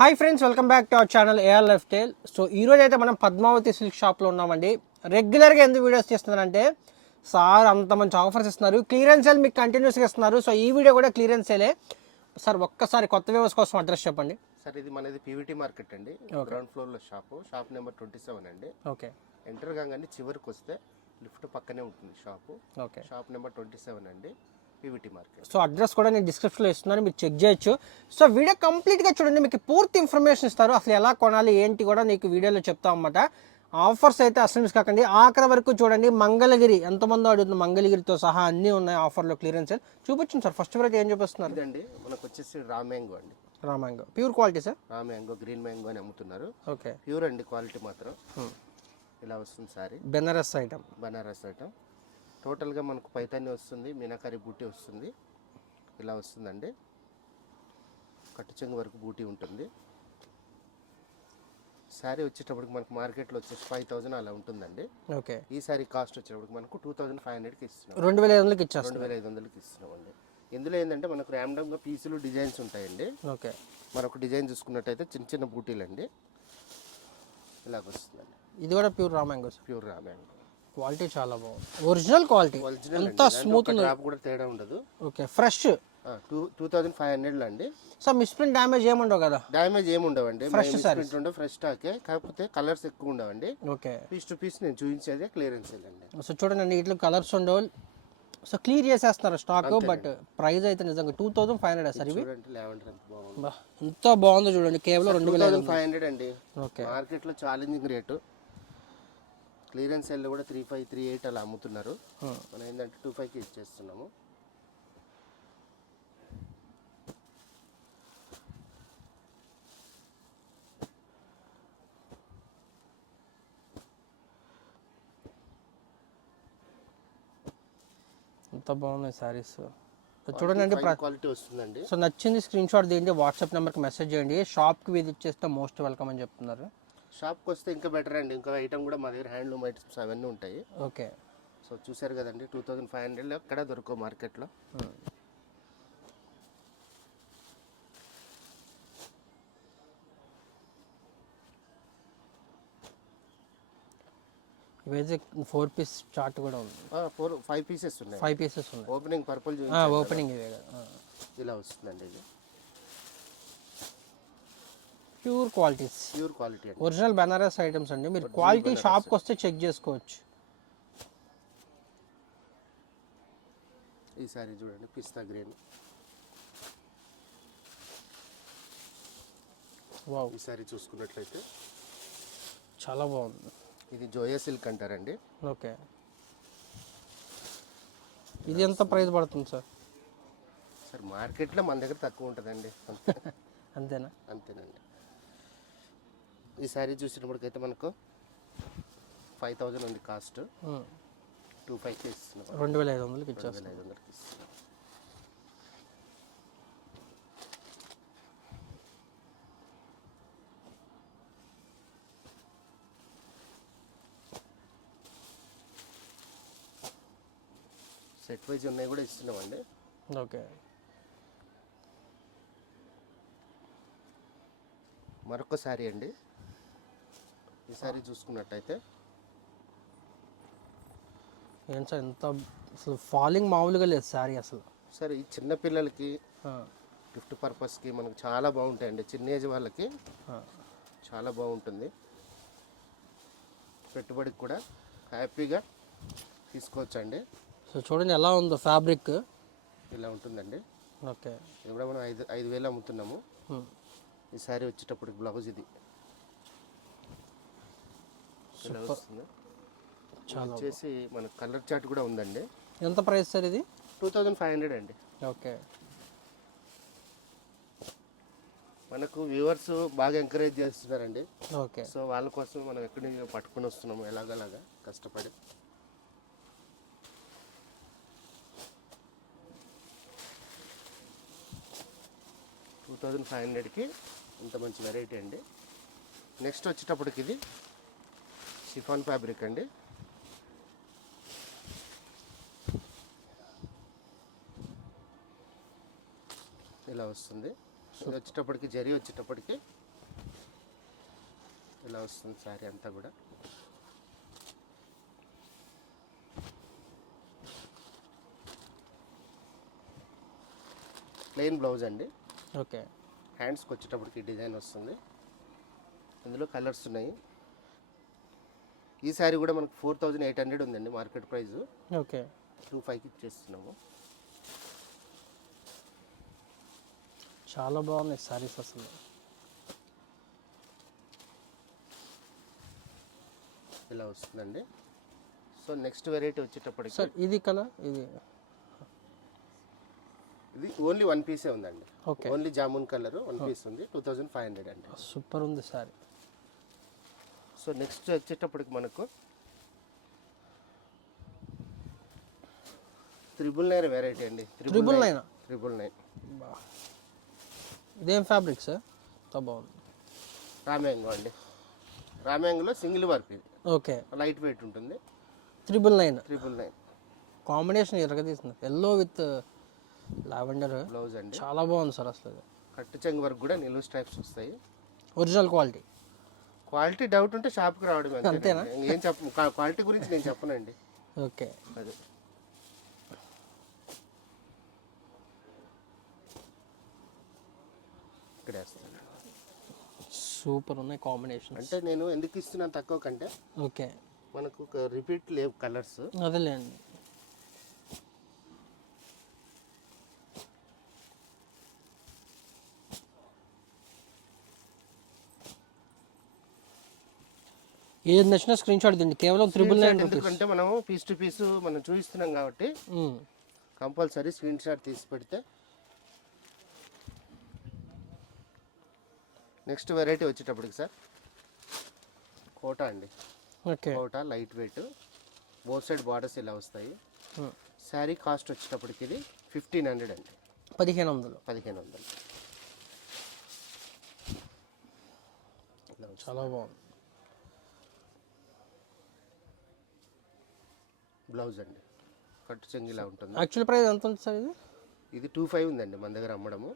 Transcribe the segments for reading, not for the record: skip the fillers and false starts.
Hi friends, welcome back to our channel AR lifestyle. So ఈరోజు అయితే మనం Padmavati silk షాప్లో ఉన్నామండి. రెగ్యులర్గా ఎందుకు వీడియోస్ చేస్తున్నారంటే సార్ అంత మంచి ఆఫర్స్ ఇస్తున్నారు, క్లియరెన్స్ సేల్ మీకు కంటిన్యూస్గా ఇస్తున్నారు. సో ఈ వీడియో కూడా క్లియరెన్స్ సేలే. సార్ ఒక్కసారి కొత్త వ్యూవర్స్ కోసం అడ్రస్ చెప్పండి. సార్ ఇది మనది పీవీటీ మార్కెట్ అండి, గ్రౌండ్ ఫ్లోర్లో షాప్ నెంబర్ 27 అండి. ఓకే, ఎంటర్ కాగానే చివరికి వస్తే లిఫ్ట్ పక్కనే ఉంటుంది షాపు. ఓకే, షాప్ నెంబర్ 27 అండి, పీవీటీ మార్కెట్. సో అడ్రస్ కూడా నేను డిస్క్రిప్షన్లో ఇస్తున్నాను, మీరు చెక్ చేయొచ్చు. సో వీడియో కంప్లీట్గా చూడండి, మీకు పూర్తి ఇన్ఫర్మేషన్ ఇస్తారు. అసలు ఎలా కొనాలి ఏంటి కూడా నీకు వీడియోలో చెప్తాం అన్నమాట. ఆఫర్స్ అయితే అసలు మిస్ కాకండి, ఆఖరి వరకు చూడండి. మంగళగిరి ఎంతమంది అడుగుతుంది, మంగళగిరితో సహా అన్నీ ఉన్నాయి ఆఫర్లో. క్లియరెన్స్ చూపించండి సార్. ఫస్ట్ అయితే ఏం చూపిస్తున్నారు? ఇదండి మనకు వచ్చేసి రా మ్యాంగో అండి. Raw mango pure quality sir. Raw mango, green mango అని అమ్ముతున్నారు. ఓకే, ప్యూర్ అండి, క్వాలిటీ మాత్రం. ఇలా వస్తుంది సారీ, బెనారస్ ఐటమ్. బనారస్ ఐటమ్. టోటల్గా మనకు పైతాని వస్తుంది, మీనాకారి బూటీ వస్తుంది. ఇలా వస్తుందండి, కట్టు చెంగు వరకు బూటీ ఉంటుంది. శారీ వచ్చేటప్పటికి మనకు మార్కెట్లో వచ్చేసి 5000 అలా ఉంటుందండి. ఓకే, ఈ శారీ కాస్ట్ వచ్చేటప్పటికి మనకు 2500కి ఇస్తున్నాం. 2500కి ఇచ్చేస్తాం. 2500కి ఇస్తున్నామండి. ఇందులో ఏంటంటే మనకు ర్యాండమ్గా పీసులు డిజైన్స్ ఉంటాయండి. ఓకే, మరొక డిజైన్ చూసుకున్నట్టయితే చిన్న చిన్న బూటీలు అండి. ఇలాగ వస్తుందండి. ఇది కూడా pure raw mango sir. Pure raw mango, quality చాలా బాగుంది, ఒరిజినల్ క్వాలిటీ. ఎంత స్మూత్ ఉంది, డ్రాప్ కూడా తేడా ఉండదు. Okay, fresh. 2500 అండి. సో మిస్ప్రింట్ డ్యామేజ్ ఏముండవు కదా? డ్యామేజ్ ఏమి ఉండవండి, ఫ్రెష్ ఉండవు, ఫ్రెష్ స్టాకే. కాకపోతే కలర్స్ ఎక్కువ ఉండవండి. ఓకే, పీస్ టు పీస్ నేను చూపించేది క్లియరెన్స్ అండి. సో చూడండి, ఇట్లా కలర్స్ ఉండవు. సో క్లియర్ చేసేస్తున్నారు స్టాక్. బట్ ప్రైస్ అయితే నిజంగా 2500 సార్. ఇవి చూడండి, లావెండర్ ఎంత బాగుంది, ఎంత బాగుందో చూడండి. కేవలం 2500 అండి. ఓకే, మార్కెట్లో ఛాలెంజింగ్ రేటు. క్లియరెన్స్ సెల్ కూడా 3500, 3800 అలా అమ్ముతున్నారు. మనం ఏంటంటే 2500కి ఇచ్చేస్తున్నాము. ఎంత బాగున్నాయి శారీస్. చూడండి, క్వాలిటీ వస్తుందండి. సో నచ్చింది స్క్రీన్ షాట్ తీయండి, వాట్సాప్ నెంబర్కి మెసేజ్ చేయండి. షాప్కి విజిట్ చేస్తే మోస్ట్ వెల్కమ్ అని చెప్తున్నారు. షాప్కి వస్తే ఇంకా బెటర్ అండి. ఇంకా ఐటమ్ కూడా మా దగ్గర హ్యాండ్లూమ్ ఐటమ్స్ అవన్నీ ఉంటాయి. ఓకే, సో చూసారు కదండి, 2500 ఎక్కడ దొరకవు మార్కెట్లో. ఇవైతే 4 పీస్ చార్ట్ కూడా ఉంది. 5 పీసెస్ ఉన్నాయి. 5 పీసెస్ ఉన్నాయి. ఓపెనింగ్ పర్పుల్ ఓపెనింగ్ ఇవే కదా. ఇలా వస్తుందండి. ఇది ప్యూర్ క్వాలిటీస్, ప్యూర్ క్వాలిటీ అండి, ఒరిజినల్ బనారస్ ఐటమ్స్ అండి. మీరు క్వాలిటీ షాప్కి వస్తే చెక్ చేసుకోవచ్చు. ఈ సారీ చూడండి, పిస్తా గ్రీన్. వావ్, ఈ సారీ చూసుకున్నట్లయితే చాలా బాగుంది. ఇది జోయా సిల్క్ అంటారండి. ఓకే, ఇది ఎంత ప్రైస్ పడుతుంది సార్? సార్ మార్కెట్లో మన దగ్గర తక్కువ ఉంటుందండి. అంతేనా? అంతేనండి. ఈ శారీ చూసినప్పటికైతే మనకు 5000 ఉంది కాస్ట్. 2500కి ఇస్తున్నాం. 2500కి ఇచ్చేస్తాం. 2500కి ఇస్తున్నాం. సెట్ వైజ్ ఉన్నాయి కూడా ఇస్తున్నామండి. ఓకే, మరొక శారీ అండి. ఈ శారీ చూసుకున్నట్టయితే ఏం సార్, ఎంత అసలు ఫాలింగ్ మామూలుగా లేదు శారీ అసలు. సరే, ఈ చిన్న పిల్లలకి గిఫ్ట్ పర్పస్కి మనకు చాలా బాగుంటాయండి. చిన్న ఏజ్ వాళ్ళకి చాలా బాగుంటుంది. పెట్టుబడికి కూడా హ్యాపీగా తీసుకోవచ్చండి. సో చూడండి ఎలా ఉందో ఫ్యాబ్రిక్. ఇలా ఉంటుందండి. ఓకే, ఇది కూడా మనం 5000 అమ్ముతున్నాము. ఈ శారీ వచ్చేటప్పటికి బ్లౌజ్ ఇది ఇలా వస్తుంది. చాలా వచ్చేసి మనకు కలర్ చార్ట్ కూడా ఉందండి. ఎంత ప్రైస్ సార్ ఇది? 2500 అండి. ఓకే, మనకు వ్యూవర్స్ బాగా ఎంకరేజ్ చేస్తున్నారండి. ఓకే, సో వాళ్ళ కోసం మనం ఎక్కడి నుంచి పట్టుకొని వస్తున్నాము ఎలాగలాగా కష్టపడి. $2500కి ఇంత మంచి వెరైటీ అండి. నెక్స్ట్ వచ్చేటప్పటికి ఇది షిఫాన్ ఫ్యాబ్రిక్ అండి. ఇలా వస్తుంది. ఇది వచ్చేటప్పటికి జరీ వచ్చేటప్పటికి ఇలా వస్తుంది శారీ అంతా కూడా. ప్లెయిన్ బ్లౌజ్ అండి. ఓకే. హ్యాండ్స్కి వచ్చేటప్పటికి డిజైన్ వస్తుంది. ఇందులో కలర్స్ ఉన్నాయి. ఈ శారీ కూడా మనకు 4800 ఉందండి మార్కెట్ ప్రైస్. ఓకే. 25కి ఇచ్చేస్తున్నాము. చాలా బాగున్నాయి సారీస్ అసలు. ఇలా వస్తుందండి. సో నెక్స్ట్ వెరైటీ వచ్చేటప్పటికి సార్ ఇది కలర్ ఇది ఓన్లీ వన్ పీసే ఉందండి. Okay. Only jamun colour one piece ఉంది. 2500 అండి. సూపర్ ఉంది సారీ. సో నెక్స్ట్ వచ్చేటప్పటికి మనకు 999 వెరైటీ అండి. 999. ఇదేం ఫ్యాబ్రిక్ సార్? బాగుంది. రామ్యాంగో అండి. రామ్యాంగోలో సింగిల్ వర్క్ ఇది. ఓకే. లైట్ వెయిట్ ఉంటుంది. 999 కాంబినేషన్ ఎరగదీస్తుంది. ఎల్లో విత్ లావెండర్ బ్లౌజ్ అండి. చాలా బాగుంది సార్ అసలు. కట్టు చెంగు వరకు కూడా నిలువు స్ట్రైప్స్ వస్తాయి. Original quality. క్వాలిటీ డౌట్ ఉంటే షాప్కి రావడం అంతేనా? ఏం చెప్పు, క్వాలిటీ గురించి నేను చెప్పనండి. ఓకే. అది ఇక్కడ వేస్తాను. సూపర్ ఉన్నాయి కాంబినేషన్. అంటే నేను ఎందుకు ఇస్తున్నాను తక్కువ కంటే, ఓకే, మనకు రిపీట్ లేవు కలర్స్. అదేలేండి. ఏది నచ్చినా స్క్రీన్ షాట్ దిండి. కేవలం 999 రూపీస్. ఎందుకంటే మనం పీస్ టు పీస్ మనం చూపిస్తున్నాం కాబట్టి కంపల్సరీ స్క్రీన్ షాట్ తీసి పెడితే. నెక్స్ట్ వెరైటీ వచ్చేటప్పటికి సార్ కోటా అండి. Okay. Kota light weight, both side borders ఇలా వస్తాయి. శారీ కాస్ట్ వచ్చేటప్పటికి ఇది 1500 అండి. 1500. చాలా బాగుంది. బ్లౌజ్ అండి. కట్టు చెంగిలా ఉంటుంది. యాక్చువల్ ప్రైస్ ఎంత ఉంది సార్ ఇది? ఇది 25 ఉందండి మన దగ్గర అమ్మడము.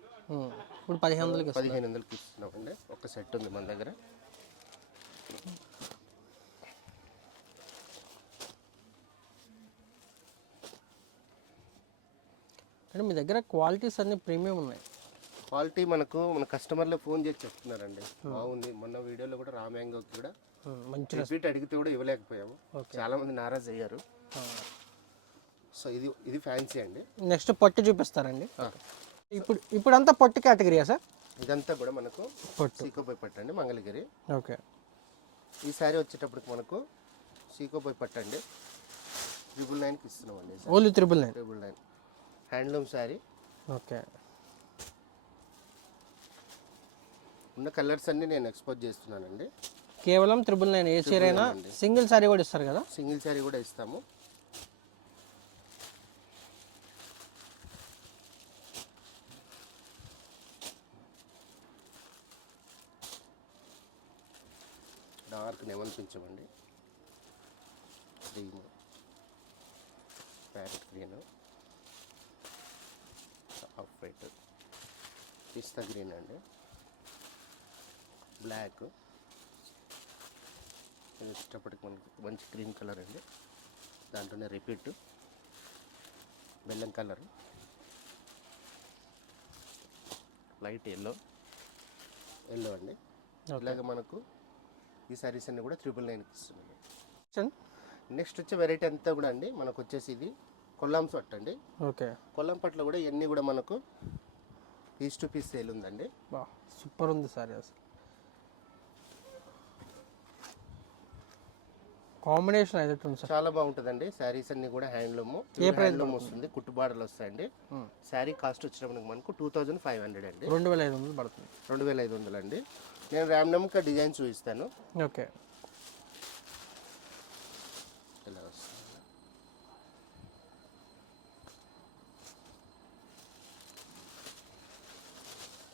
ఇప్పుడు 1500కి ఇస్తున్నామండి. ఒక సెట్ ఉంది మన దగ్గర. అంటే మీ దగ్గర క్వాలిటీస్ అన్ని ప్రీమియం ఉన్నాయి. క్వాలిటీ మనకు మన కస్టమర్లే ఫోన్ చేసి చెప్తున్నారండి, బాగుంది. మొన్న వీడియోలో కూడా రామ్యాంగోకి కూడా మంచి రిపీట్ అడిగితే కూడా ఇవ్వలేకపోయాము. చాలా మంది నారాజ్ అయ్యారు. సో ఇది ఫ్యాన్సీ అండి. నెక్స్ట్ పట్టు చూపిస్తారండి. ఇప్పుడు అంతా పట్టు కేటగిరీయా సార్? ఇదంతా కూడా మనకు పట్టు సీకోపోయి పట్టు అండి, మంగళగిరి. ఓకే. ఈ శారీ వచ్చేటప్పటికి మనకు సీకోపోయి పట్టు అండి. 999కి ఇస్తున్నామండి. ఓన్లీ 999. హ్యాండ్లూమ్ శారీ. ఓకే. ఉన్న కలర్స్ అన్ని నేను ఎక్స్పోజ్ చేస్తున్నానండి. కేవలం 999. ఏ చీర అయినా సింగిల్ శారీ కూడా ఇస్తారు కదా? సింగిల్ శారీ కూడా ఇస్తాము. డార్క్ ఏమనిపించమండి. Cream, parrot green, off white, pista green అండి, బ్లాక్. ఇది వచ్చేటప్పటికి మనకి మంచి గ్రీన్ కలర్ అండి. దాంట్లోనే రిపీట్ బెల్లం కలర్, లైట్ ఎల్లో అండి. ఇలాగ మనకు ఈ సారీస్ అన్ని కూడా 999కి ఇస్తున్నాం. నెక్స్ట్ వచ్చే వెరైటీ అంతా కూడా అండి మనకు వచ్చేసి ఇది కొల్లాం పట్టు అండి. ఓకే. కొల్లాం పట్టులో కూడా ఇవన్నీ కూడా మనకు పీస్ టు పీస్ సేల్ ఉందండి. సూపర్ ఉంది సారీ అసలు. కాంబినేషన్ అయితే ఉంది సార్, చాలా బాగుంటుందండి. శారీస్ అన్ని కూడా హ్యాండ్లూమ్ వస్తుంది, కుట్టుబాడలు వస్తాయండి. శారీ కాస్ట్ వచ్చినప్పుడు మనకు 2500 అండి. 2500 పడుతుంది. 2500 అండి. నేను ర్యామ్నమ్గా డిజైన్ చూపిస్తాను. ఓకే. ఇలా వస్తుంది.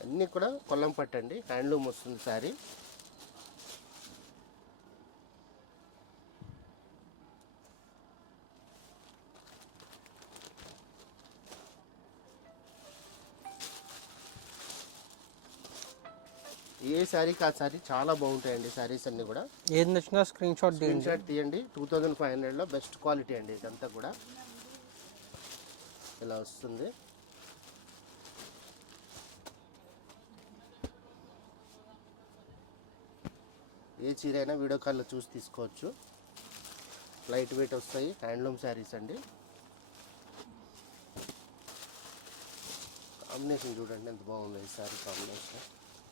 అన్నీ కూడా కొల్లం పట్టు అండి, హ్యాండ్లూమ్ వస్తుంది శారీ. ఈ ఏ శారీకి ఆ శారీ చాలా బాగుంటాయండి శారీస్ అన్నీ కూడా. ఏది నచ్చినా స్క్రీన్ షాట్ స్క్రీన్ షాట్ తీయండి. 2500లో బెస్ట్ క్వాలిటీ అండి ఇదంతా కూడా. ఇలా వస్తుంది. ఏ చీర అయినా వీడియో కాల్లో చూసి తీసుకోవచ్చు. లైట్ వెయిట్ వస్తాయి, హ్యాండ్లూమ్ శారీస్ అండి. కాంబినేషన్ చూడండి ఎంత బాగుంది ఈ శారీ కాంబినేషన్.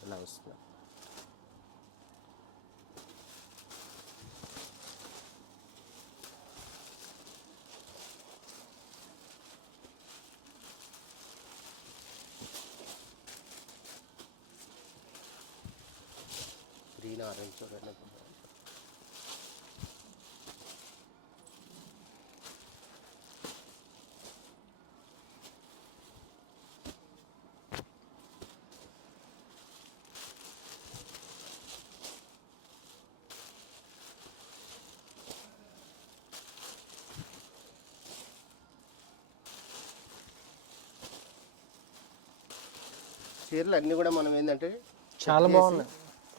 ఇలా వస్తుంది. గ్రీన్ ఆరెంజ్ చూడండి. చీరలు అన్నీ కూడా మనం ఏంటంటే చాలా బాగున్నాయి.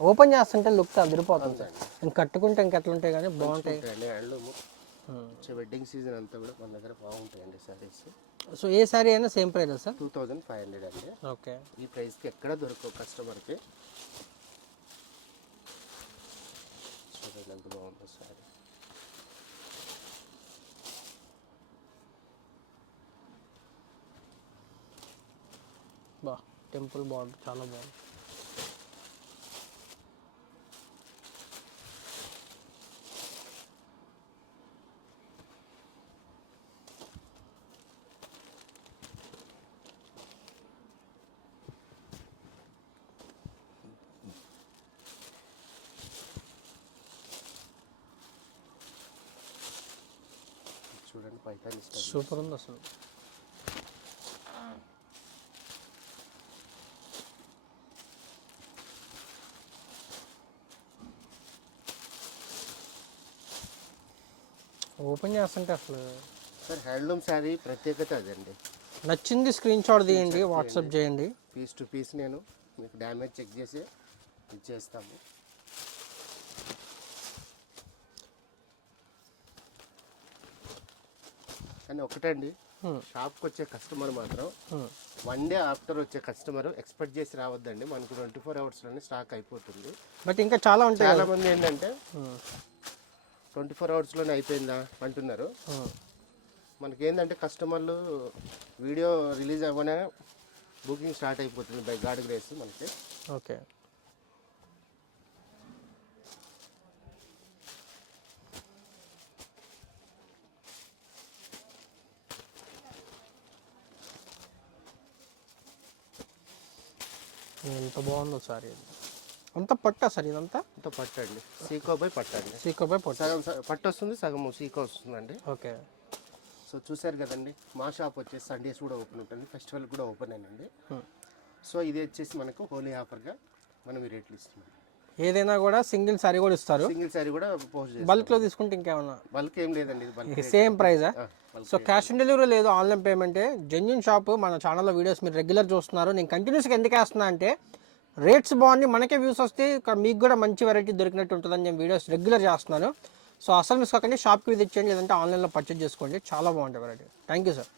ఓపెన్ చేస్తుంటే లుక్ అదిరిపోతుంది సార్. ఇంక కట్టుకుంటే ఇంకెట్లుంటాయి కానీ బాగుంటాయి. హ్యాండ్లూమ్ వెడ్డింగ్ సీజన్ అంతా కూడా మన దగ్గర బాగుంటాయండి సారీస్. సో ఏ సారీ అయినా సేమ్ ప్రైస్ సార్? 2500 అండి. ఓకే. ఈ ప్రైస్కి ఎక్కడ దొరకవు కస్టమర్కి. చూడండి ఎంత బాగుందో సారీ. బా టెంపుల్ బాగుంది, చాలా బాగుంది. చూడండి పైతాని స్టైల్ సూపర్ ఉంది అసలు. ఓపెన్ చేస్తుంటే అసలు సార్ హ్యాండ్లూమ్ శారీ ప్రత్యేకత అదండి. నచ్చింది స్క్రీన్ షాట్ తీయండి, వాట్సాప్ చేయండి. పీస్ టు పీస్ నేను మీకు డ్యామేజ్ చెక్ చేసి ఇచ్చేస్తాము. కానీ ఒకటండి, షాప్కి వచ్చే కస్టమర్ మాత్రం 1 డే ఆఫ్టర్ వచ్చే కస్టమర్ ఎక్స్పెక్ట్ చేసి రావద్దండి. మనకు 24 అవర్స్లోనే స్టాక్ అయిపోతుంది. బట్ ఇంకా చాలా ఉంటాయి. చాలా మంది ఏంటంటే 24 అవర్స్లోనే అయిపోయిందా అంటున్నారు. మనకేంటంటే కస్టమర్లు వీడియో రిలీజ్ అవ్వగానే బుకింగ్ స్టార్ట్ అయిపోతుంది బై గాడ్ గ్రేస్ మనకి. ఓకే. ఎంత బాగుందో సారీ. అంతా పట్టా సార్ ఇదంతా? అంత పట్టండి, సీకో బై పట్టండి. సీకో బై పట్టు. సగం పట్టు వస్తుంది, సగం సీకో వస్తుందండి. ఓకే. సో చూసారు కదండి, మా షాప్ వచ్చేసి సండేస్ కూడా ఓపెన్ ఉంటుంది, ఫెస్టివల్ కూడా ఓపెన్ అయినండి. సో ఇది వచ్చేసి మనకు హోలీ ఆఫర్గా మనం ఈ రేట్లు ఇస్తున్నాం. ఏదైనా కూడా సింగిల్ సారీ కూడా ఇస్తారు. సింగిల్ సారీ కూడా పోస్ట్ చేస్తాం. బల్క్లో తీసుకుంటే ఇంకేమన్నా? బల్క్ ఏం లేదండి, ఇది బల్క్ సేమ్ ప్రైజా? సో క్యాష్ ఆన్ డెలివరీ లేదు, ఆన్లైన్ పేమెంటే. Genuine shop. మన ఛానల్లో వీడియోస్ మీరు రెగ్యులర్ చూస్తున్నారు. నేను కంటిన్యూస్గా ఎందుకు వేస్తున్నా అంటే రేట్స్ బాగుంది, మనకే వ్యూస్ వస్తే మీకు కూడా మంచి వెరైటీ దొరికినట్టు ఉంటుందని నేను వీడియోస్ రెగ్యులర్ చేస్తున్నాను. సో అసలు మిస్ కాకండి, షాప్కి విజిట్ చేయండి, లేదంటే ఆన్లైన్లో పర్చేజ్ చేసుకోండి. చాలా బాగుంటాయి వెరైటీ. Thank you sir.